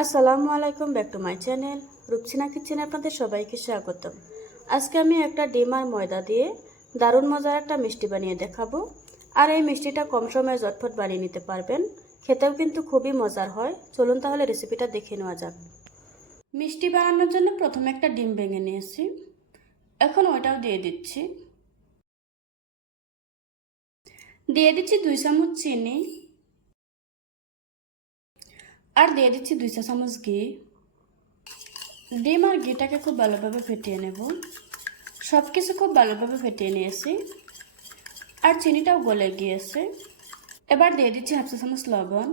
আসসালামু আলাইকুম, back to my channel Rupsina কিচেনে আপনাদের সবাইকে স্বাগতম। আজকে আমি একটা ডিম আর ময়দা দিয়ে দারুণ মজার একটা মিষ্টি বানিয়ে দেখাবো। আর এই মিষ্টিটা কম সময়ে ঝটফট বানিয়ে নিতে পারবেন। খেতেও কিন্তু খুবই মজার হয়। চলুন তাহলে রেসিপিটা দেখে নেওয়া যাক। মিষ্টি বানানোর জন্য প্রথমে একটা ডিম ভেঙে নিয়েছি। এখন ওইটাও দিয়ে দিচ্ছি। দিয়ে দিচ্ছি দুই চামচ চিনি। আর দিয়ে দিচ্ছি দুই চা চামচ ঘি। ডিম আর ঘিটাকে খুব ভালোভাবে ফেটিয়ে নেব। সব কিছু খুব ভালোভাবে ফেটিয়ে নিয়েছি। আর চিনিটাও গলে গিয়েছে। এবার দিয়ে দিচ্ছি হাফ চা চামচ লবণ।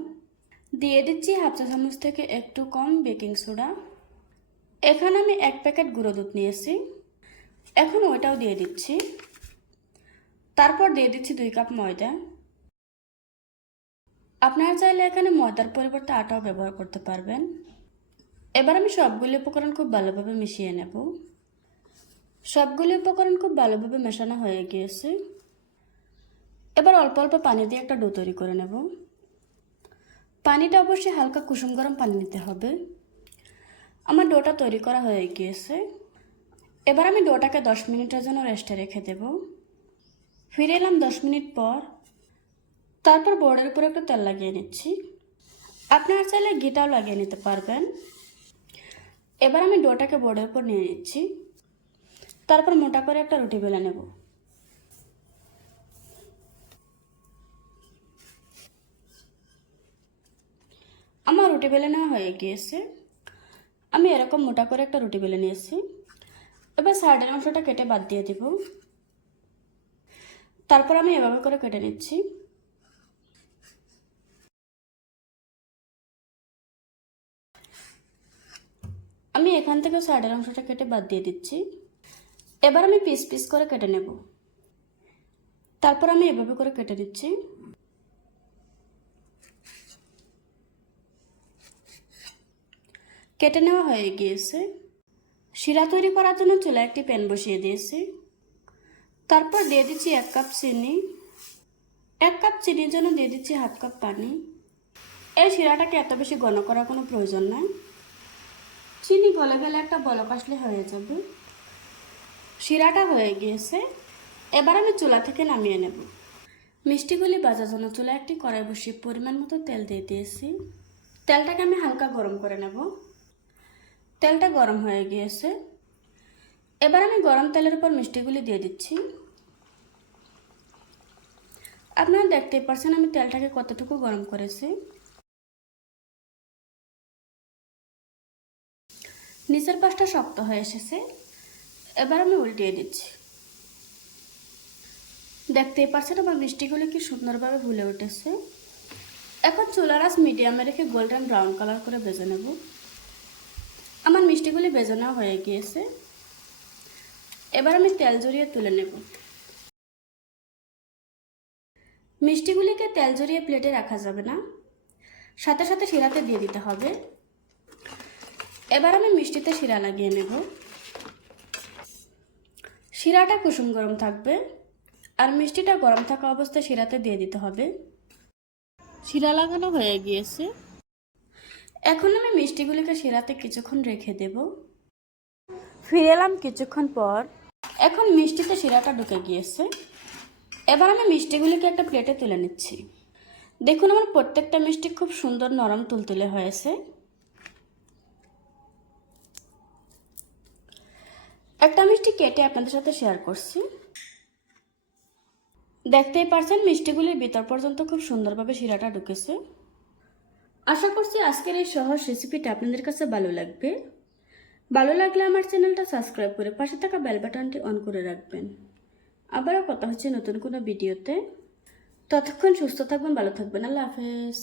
দিয়ে দিচ্ছি হাফ চা চামচ থেকে একটু কম বেকিং সোডা। এখানে আমি এক প্যাকেট গুঁড়ো দুধ নিয়েছি। এখন ওইটাও দিয়ে দিচ্ছি। তারপর দিয়ে দিচ্ছি দুই কাপ ময়দা। আপনারা চাইলে এখানে ময়দার পরিবর্তে আটাও ব্যবহার করতে পারবেন। এবার আমি সবগুলি উপকরণ খুব ভালোভাবে মিশিয়ে নেব। সবগুলি উপকরণ খুব ভালোভাবে মেশানো হয়ে গিয়েছে। এবার অল্প অল্প পানি দিয়ে একটা ডো তৈরি করে নেব। পানিটা অবশ্যই হালকা কুসুম গরম পানি নিতে হবে। আমার ডোটা তৈরি করা হয়ে গিয়েছে। এবার আমি ডোটাকে দশ মিনিটের জন্য রেস্টে রেখে দেব। ফিরে এলাম দশ মিনিট পর। তারপর বোর্ডের উপর একটু তেল লাগিয়ে নিচ্ছি। আপনারা চাইলে ঘিটাও লাগিয়ে নিতে পারবেন। এবার আমি ডোটাকে বোর্ডের উপর নিয়ে নিচ্ছি। তারপর মোটা করে একটা রুটি বেলে নেব। আমার রুটি বেলে নেওয়া হয়ে গিয়েছে। আমি এরকম মোটা করে একটা রুটি বেলে নিয়েছি। এবার সাইডের অংশটা কেটে বাদ দিয়ে দিব। তারপর আমি এভাবে করে কেটে নিচ্ছি। আমি এখান থেকে সাইডের অংশটা কেটে বাদ দিয়ে দিচ্ছি। এবার আমি পিস পিস করে কেটে নেব। তারপর আমি এভাবে করে কেটে দিচ্ছি কেটে নেওয়া হয়ে গিয়েছে। শিরা তৈরি করার জন্য চুলা একটি প্যান বসিয়ে দিয়েছি। তারপর দিয়ে দিচ্ছি এক কাপ চিনি। এক কাপ চিনির জন্য দিয়ে দিচ্ছি হাফ কাপ পানি। এই শিরাটাকে এত বেশি ঘন করার কোনো প্রয়োজন নাই। চিনি গলে গেলে একটা বলক আসলে হয়ে যাবে। শিরাটা হয়ে গিয়েছে। এবার আমি চুলা থেকে নামিয়ে নেব। মিষ্টিগুলি বাজার জন্য চুলা একটি কড়াই বসিয়ে পরিমাণ মতো তেল দিয়ে দিয়েছি। তেলটাকে আমি হালকা গরম করে নেব। তেলটা গরম হয়ে গিয়েছে। এবার আমি গরম তেলের উপর মিষ্টিগুলি দিয়ে দিচ্ছি। আপনারা দেখতেই পারছেন আমি তেলটাকে কতটুকু গরম করেছি। নিচের পাশটা শক্ত হয়ে এসেছে। এবার আমি উল্টিয়ে দিচ্ছি। দেখতেই পাচ্ছেন আমার মিষ্টিগুলো কি সুন্দরভাবে ভুলে উঠেছে। এখন চুলার আস মিডিয়ামে রেখে গোল্ডেন ব্রাউন কালার করে বেজে নেব। আমার মিষ্টিগুলি নেওয়া হয়ে গিয়েছে। এবার আমি তেল জড়িয়ে তুলে নেব। মিষ্টিগুলিকে তেল জড়িয়ে প্লেটে রাখা যাবে না। সাথে সাথে শিরাতে দিয়ে দিতে হবে। এবার আমি মিষ্টিতে শিরা লাগিয়ে নেব। শিরাটা কুসুম গরম থাকবে আর মিষ্টিটা গরম থাকা অবস্থায় শিরাতে দিয়ে দিতে হবে। শিরা লাগানো হয়ে গিয়েছে। এখন আমি মিষ্টিগুলিকে শিরাতে কিছুক্ষণ রেখে দেব। ফিরে এলাম কিছুক্ষণ পর। এখন মিষ্টিতে শিরাটা ঢুকে গিয়েছে। এবার আমি মিষ্টিগুলিকে একটা প্লেটে তুলে নিচ্ছি। দেখুন, আমার প্রত্যেকটা মিষ্টি খুব সুন্দর নরম তুলতুলে হয়েছে। একটা মিষ্টি কেটে আপনাদের সাথে শেয়ার করছি। দেখতেই পারছেন, মিষ্টিগুলির ভিতর পর্যন্ত খুব সুন্দরভাবে শিরাটা ঢুকেছে। আশা করছি আজকের এই সহজ রেসিপিটা আপনাদের কাছে ভালো লাগবে। ভালো লাগলে আমার চ্যানেলটা সাবস্ক্রাইব করে পাশে থাকা বেল বাটনটি অন করে রাখবেন। আবারও কথা হচ্ছে নতুন কোনো ভিডিওতে ততক্ষণ সুস্থ থাকবেন, ভালো থাকবেন। আল্লাহ হাফেজ।